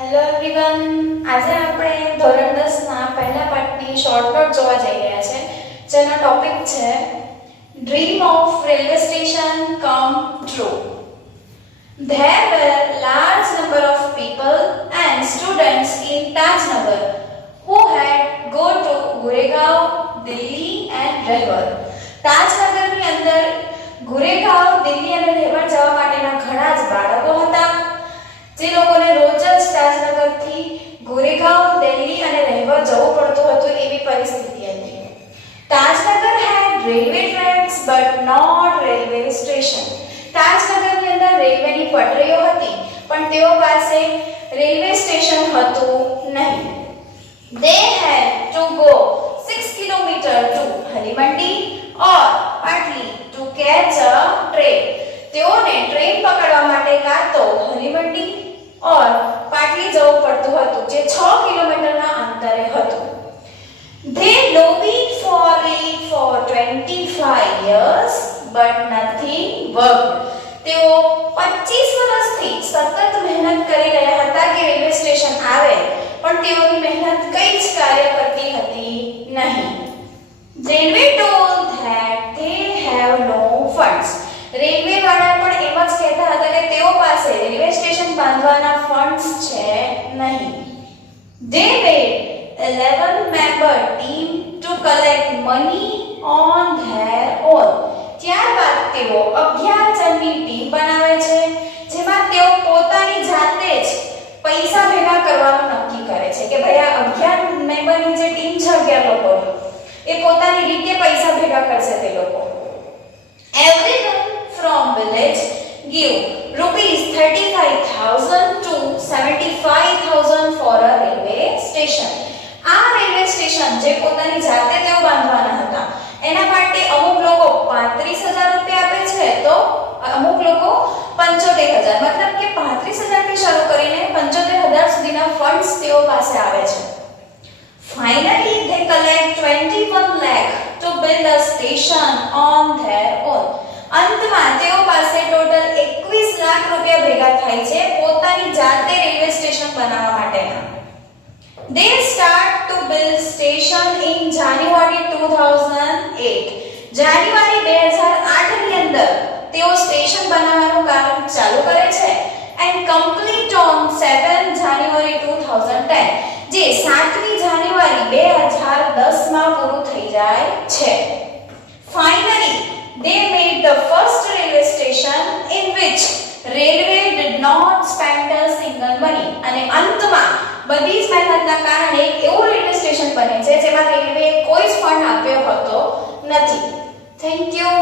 Hello everyone, આજે આપણે ધોરણ 10 ના પહેલા પાઠની શોર્ટ નોટ જોવા જઈ રહ્યા છે, જેનો ટોપિક છે dream of railway station come true. There were large number of people and students in Tajnagar who had go to Goregaon, Delhi and Rehbar. તાજનગરની અંદર ગુરેગાંવ, દિલ્હી અને રહેવર જવા માટેના ઘણા જ બાળકો હતા, જે લોકોને રોજ જ તાજનગરથી ગુરેગાંવ, દિલ્હી અને રહેવર જવું પડતું હતું એવી પરિસ્થિતિ હતી. Tajnagar had railway tracks but not railway station. તાજનગરની અંદર રેલવેની પટરીઓ હતી, પણ તેઓ પાસે રેલવે સ્ટેશન હતું નહીં. They had to go 6 kilometers to Harimandi or Patli to catch a train. તેઓને ટ્રેન પકડવા માટે કાં તો હરિમંડી ઓર પાટલી જવું પડતું હતું, જે 6 કિલોમીટરના અંતરે હતું. They lobbied for leave for 25 years but nothing worked. તેઓ 25 વર્ષથી સતત મહેનત કરી રહ્યા હતા કે રેલવે સ્ટેશન આવે, પણ તેઓની મહેનત કંઈ જ કાર્ય કરતી હતી નહીં. Railway told that they have no funds. Railway વાળા પણ એમ જ કહેતા હતા કે તેઓ પાસે રેલવે સ્ટેશન બાંધવાના ફંડ્સ છે નહીં. They made 11-member team to collect money on their own. ત્યારબાદ તેઓ 11 જણની ટીમ બનાવે છે, જેમાં તેઓ પોતાની જાતે જ પૈસા ભેગા કરવાનું નક્કી કરે છે કે ભાઈ આ 11 મેમ્બરની જે ટીમ છે 11 લોકોની, એ પોતાની રીતે પૈસા ભેગા કરશે તે લોકો. Everyone from village give rupees 35,000 to 75,000 for a railway station. આ રેલવે સ્ટેશન જે પોતાની જાતે તેઓ બાંધવાના હતા, એના માટે અમુક લોકો 35,000 રૂપિયા આપે છે, તો અમુક લોકો 75,000, મતલબ કે 35,000 થી શરૂ કરીને 75,000 સુધીના ફંડ્સ તેઓ પાસે આવે છે. Finally they collect 21 lakh to build a station on their own. અંતમાં તેઓ પાસે ટોટલ 21 લાખ રૂપિયા ભેગા થાય છે પોતાની જાતે રેલવે સ્ટેશન બનાવવા માટેના. They start to build station in January 2008. જાન્યુઆરી 2008 ની અંદર તેઓ સ્ટેશન બનાવવાનું કામ ચાલુ કરે છે and complete on 7 January 2010, જે 7મી જાન્યુઆરી 2010 માં પૂરું થઈ જાય છે. Finally they made the first railway station in which railway did not spend a single money. અને અંતમાં બધી જ મહેનતના કારણે એવું રેલવે સ્ટેશન બને છે જેમાં રેલવે કોઈ જ ફંડ આપ્યો હતો નથી. Thank you.